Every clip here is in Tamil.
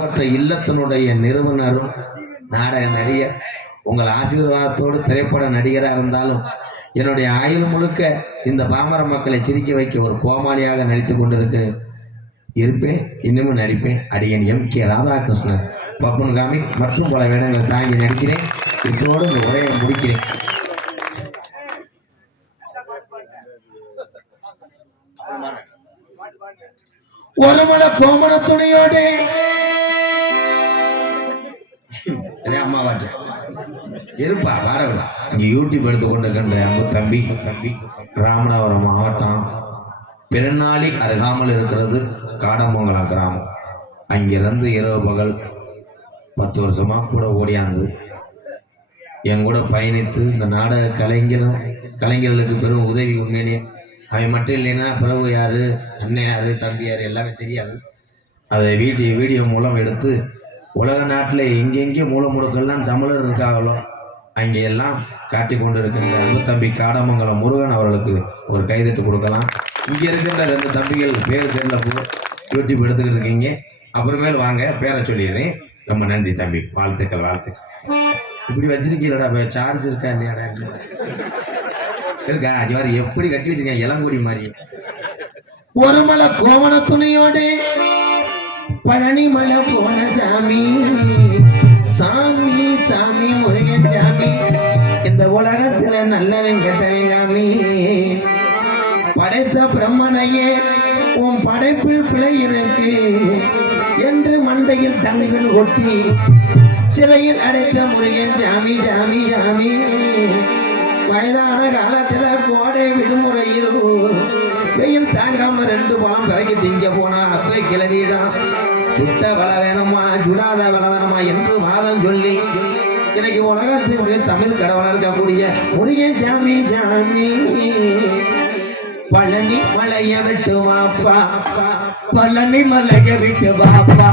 மற்ற இல்லத்தினுடைய நிறுவனரும் நாடக நடிகர் உங்கள் ஆசீர்வாதத்தோடு திரைப்பட நடிகராக இருந்தாலும் என்னுடைய ஆயுள் முழுக்க இந்த பாமர மக்களை சிரிக்க வைக்க ஒரு கோமாளியாக நடித்து கொண்டிருக்கு இருப்பேன் இன்னமும் நடிப்பேன் அடியன் எம் கே ராதாகிருஷ்ணன். பப்புன் காமி மற்றும் பல வேடங்களை தாங்கி நடிக்கிறேன். இதோடு இந்த உரையை முடிக்கிறேன். ஒரு மலை கோமண அதே அம்மாவாட்ட இருப்பா வரவா. இங்க யூடியூப் எடுத்துக்கொண்டு கொண்டிருக்கின்ற அன்பு தம்பி தம்பி ராமநாதபுரம் மாவட்டம் பிறநாளி அருகாமல் இருக்கிறது காடமங்கலம் கிராமம். அங்கிருந்து இரவு பகல் பத்து வருஷமா கூட ஓடியாந்து என் கூட பயணித்து இந்த நாடக கலைஞரும் கலைஞர்களுக்கு பெரும் உதவி உண்மையிலேயே அவன் மட்டும் இல்லைன்னா பிறகு யாரு அண்ணன் யாரு தம்பி யாரு எல்லாமே தெரியாது. அதை வீடியோ வீடியோ மூலம் எடுத்து உலக நாட்டில் எங்கெங்கே மூல முழுக்கெல்லாம் தமிழர் இருக்காங்களோ அங்கே எல்லாம் காட்டி கொண்டு இருக்கின்ற அன்பு தம்பி காடமங்கலம் முருகன் அவர்களுக்கு ஒரு கைதட்டு கொடுக்கலாம். இங்கே இருக்கின்ற ரெண்டு தம்பிகள் பேர் தெரியல போ யூடியூப் எடுத்துக்கிட்டு இருக்கீங்க. அப்புறமேல் வாங்க பேரை சொல்லிடுறேன். ரொம்ப நன்றி தம்பி. வாழ்த்துக்கள் வாழ்த்துக்கள். இப்படி வச்சிருக்கீங்களடா சார்ஜ் இருக்கா இல்லையாடா? இருக்கா? அது மாதிரி எப்படி கட்டி வச்சிருக்கேன் இளங்குடி மாதிரி. ஒரு மலை கோவண துணியோடு. பழனி மலை போன சாமி. சாமி சாமி முருகன் சாமி. இந்த உலகத்துல நல்லவன் கெட்டவன் சாமி. படைத்த பிரம்மனையே உன் படைப்பில் பிழை இருக்கு என்று மண்டையில் தமிழ்கள் ஒட்டி சிறையில் அடைத்த முருகன் சாமி சாமி சாமி. வயதான காலத்துல கோடை விடுமுறையில் வெயில் தாங்காம ரெண்டு பழம் கரைக்கு திங்க போனா அப்பே கிளவிடா சுட்ட வள வேணுமா சுடாத வள வேணுமா என்று மாதம் சொல்லி. இன்னைக்கு உலகத்தினுடைய தமிழ் கடவுளாக இருக்கக்கூடிய முருகன் சாமி சாமி. பழனி மலைய விட்டு வாப்பா பழனி மலைய விட்டு வாப்பா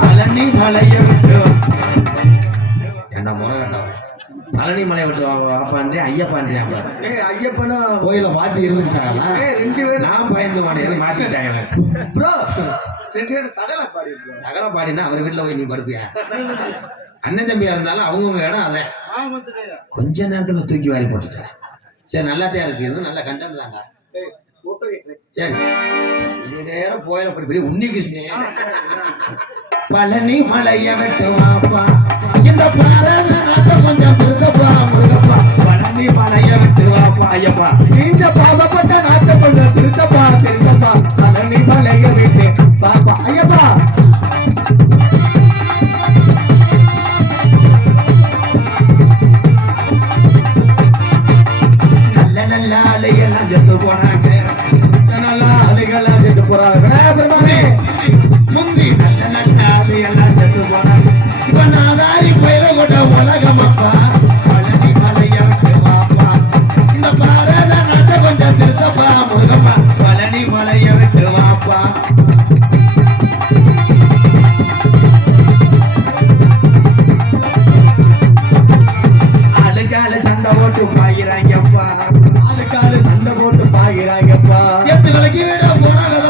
பழனி மலைய விட்டு என்ன முறை பழனி மலை விட்டு வாப்பான்றே ஐயப்பான்றே ஏய் ஐயப்பனும் கோயில மாத்தி இருந்துட்டாங்களா? ரெண்டு பேரும். நான் பயந்து மாட்டேன் எதுவும் மாத்திட்டாங்க. ப்ரோ ரெண்டு பேரும் சகல பாடி சகல பாடினா அவர் வீட்டுல போய் நீ படுப்பியா? அண்ணன் தம்பியா இருந்தாலும் அவங்கவுங்க இடம் அதை. கொஞ்ச நேரத்துல தூக்கி வாரி போட்டுச்சு சரி நல்லாத்தையா இருக்கு. இது நல்ல கண்டென்ட் தாங்க. சரி. நேரம் போயில படி பெரிய உன்னி கிருஷ்ணே பழனி மலைய விட்டு வாப்பா. இந்த பாரத நாட்டை கொஞ்சம் முருகப்பா முருகப்பா. பழனி மலைய விட்டு வாப்பா ஐயப்பா. இந்த பாபப்பட்ட நாட்டை கொஞ்சம் திருத்தப்பா திருத்தப்பா பழனி மலைய விட்டு பாப்பா ஐயப்பா. நல்ல நல்ல ஆலைகள்லாம் செத்து போனாங்க. நல்ல நல்ல ஆலைகள்லாம் செத்து போறாங்க. முந்தி நல்ல நல்ல ஆளுகள்லாம் செத்து சண்டை போட்டு பாயிராங்கப்பா எத்து விலைக்கு விட போனா